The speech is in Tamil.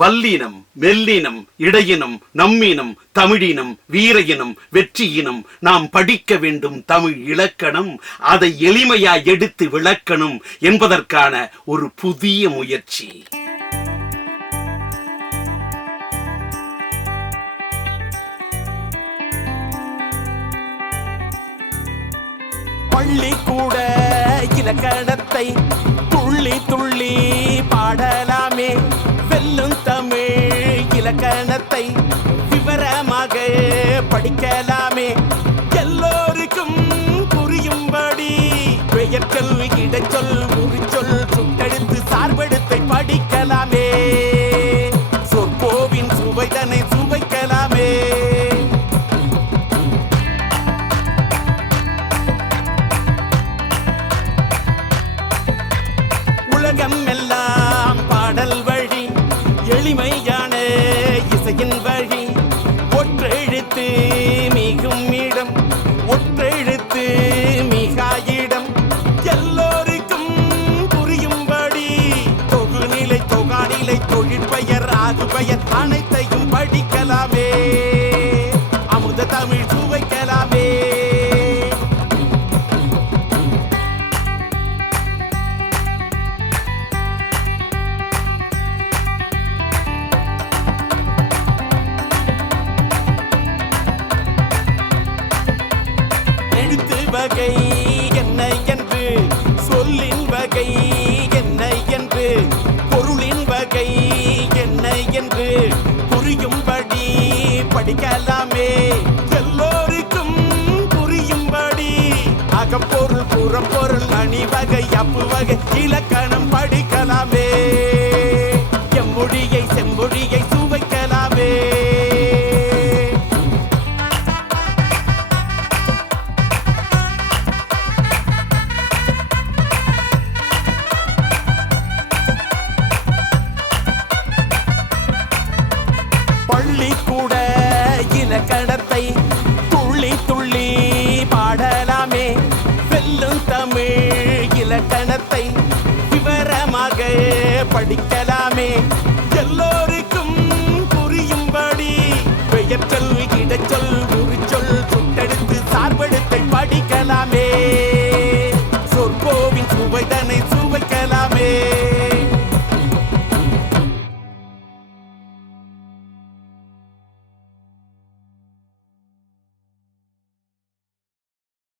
வல்லினம், மெல்லினம், இடையினம், நம்மினம், தமிழினம், வீரையினம், வெற்றியினம் நாம் படிக்க வேண்டும் தமிழ் இலக்கணம். அதை எளிமையாய் எடுத்து விளக்கணும் என்பதற்கான ஒரு புதிய முயற்சி. பள்ளிக்கூட இலக்கணத்தை துள்ளி துள்ளி பாடலாமே. வெல்லும் தமிழ் இலக்கணத்தை விவரமாக படிக்கலாமே. எல்லோருக்கும் புரியும்படி பெயர்ச்சொல், இடைச்சொல், உரிச்சொல், சுட்டெழுத்து, சார்பெழுத்தை படிக்கலாமே. சொற்போவின் சுவைதனை சுவைக்கலாமே. உலகம் எல்லாம் பாடல் வழி, எளிமையான இசையின் வழி. ஒற்றெழுத்து மிகும் இடம், ஒற்றெழுத்து மிகாயிடம். எல்லோருக்கும் புரியும்படி தொகுநிலை, தொகாநிலை, தொழிற்பெயர், ஆகுபெயர் அனைத்தையும் படிக்கலாமே. அமுத தமிழ் சுவைக்கலாமே. வகை என்ன என்று, சொல்லின் வகை என்ன என்று, பொருளின் வகை என்ன என்று புரியும்படி படிக்கலாமே. எல்லோருக்கும் புரியும்படி அகப்பொருள், புறப்பொருள், அணிவகை, அப்பு வகை இலக்கணம் படி